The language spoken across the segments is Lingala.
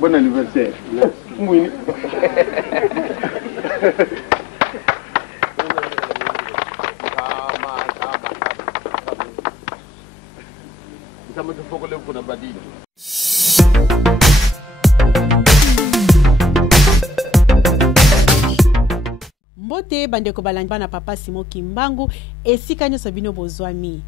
Bon anniversaire. Oui. Mbote bandeko balandi na papa Simon Kimbangu esika nyoso bino bozwami.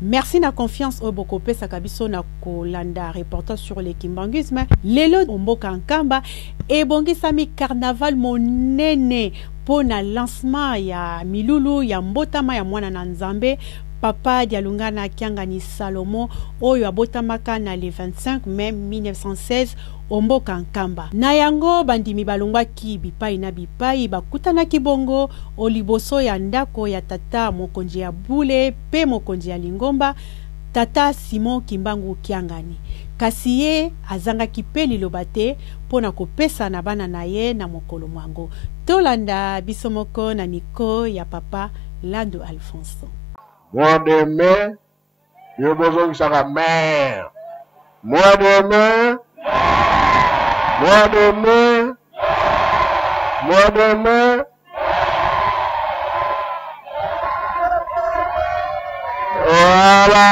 Merci na confiance au Bokope Sakabiso na kolanda reportage sur le kimbanguisme. Lelo omboka nkamba ebongi sami carnaval monene pona lancement ya milulu ya mbotama ya mwana na nzambe papa Dialungana Kiangani Salomo oyo abotamaka na le 25 mai 1916 omboka nkamba. Na yango bandimi balongwaki bipai na bipai bakutana kibongo oliboso ya ndako ya tata mokonzi ya Bule pe mokonzi ya Lingomba tata Simon Kimbangu Kiangani. Kasi ye azangaki pe liloba te pona kopesa na bana na ye na mokolo mwango. Tolanda biso moko na miko ya papa Lando Alfonso. Mois de mai, yo bozo kisaka mère. Mois de mai, mois de mai, mois de mai. Voilà.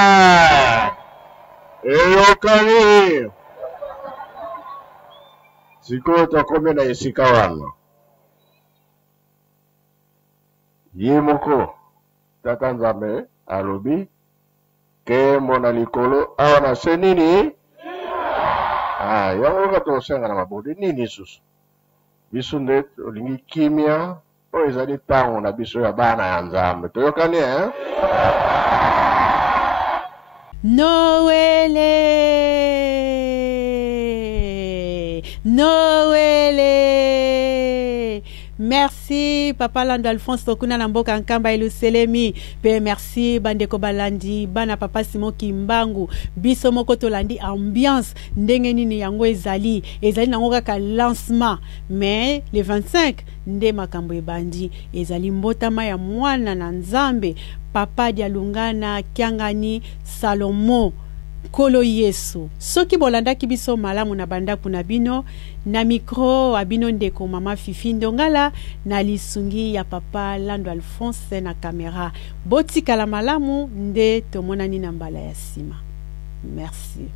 Et yo kani. Siko tokome na esika wana. Yemoko. Tata Nzambe alobi ke mona likolo awana senini yango kato senga na mabode nini susu biso nde olingi kimia oyo ezali ntango na biso ya bana ya Nzambe toyokani Noele Merci papa Lando Alphonse tokuna na mboka nkamba eluselemi pe merci bandeko balandi bana papa Simon Kimbangu biso moko tolandi ambiance ndenge nini yango ezali nango kaka lancement mais le 25 nde makambo ebandi ezali mbotama ya mwana na Nzambe papa Dialungana Kiangani Salomo Kolo Yesu. Soki bolandaki biso malamu na bandaku na bino na micro abino ndeko mama Fifi Ndongala na lisungi ya papa Lando Alphonse na kamera. Botikala malamu nde tomonani na mbala ya sima. Merci.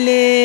mayele.